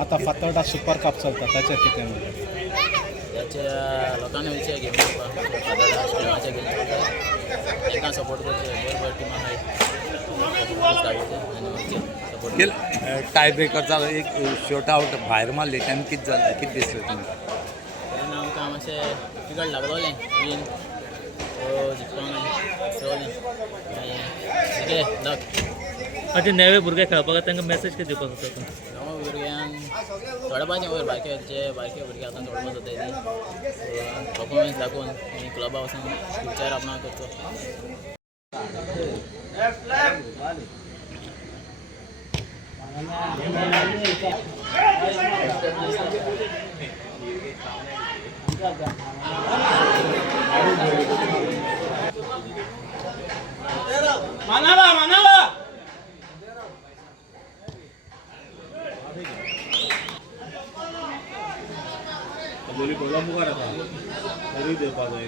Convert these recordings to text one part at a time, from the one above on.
आता फातर्डा super cup चलता ताचेर कितें म्हणटा त्याचे लोकांनी विचार घेऊन खेळाचे गेले एका सपोर्ट करचे बरोबर टिमान सपोर्ट टाय ब्रेकर जालो एक शॉट आउट भायर मारली तेन्ना कितें जालें कितें दिसलें तुमकां तेन्ना आमकां मातशें तिकट लागलोलें विन जिखपाक सोलें लक म्हणजे नवे भुरगे खेळपाक तांकां मेसेज कितें दिवपाक जाता नवो भुरग्यांक थोडे पावचे वयर बारके भुरगे आतां थोडे पावच जाताय परफॉर्मन्स दाखोवन क्लबा वचून फ्युचर आपणा करचो बरी गोला मुखार येता बरी देवपाक जाय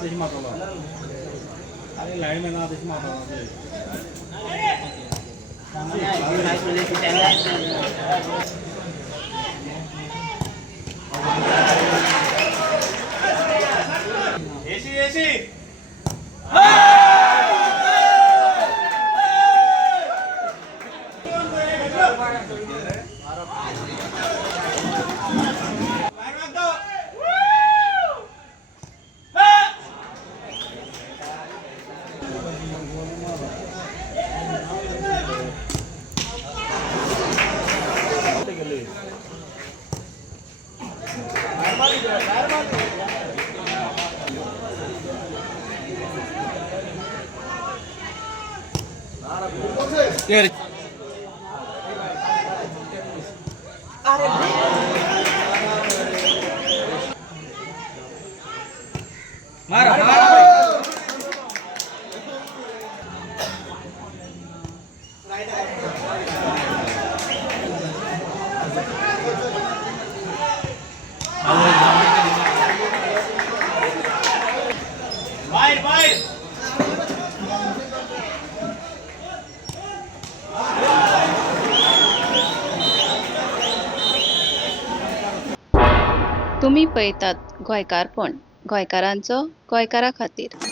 तशें मारतलो आरे लायन ना तशें मारतलो एसी एसी तुम्ही पळयतात गोंयकारपण गोंयकारांचो गोंयकारा खातीर।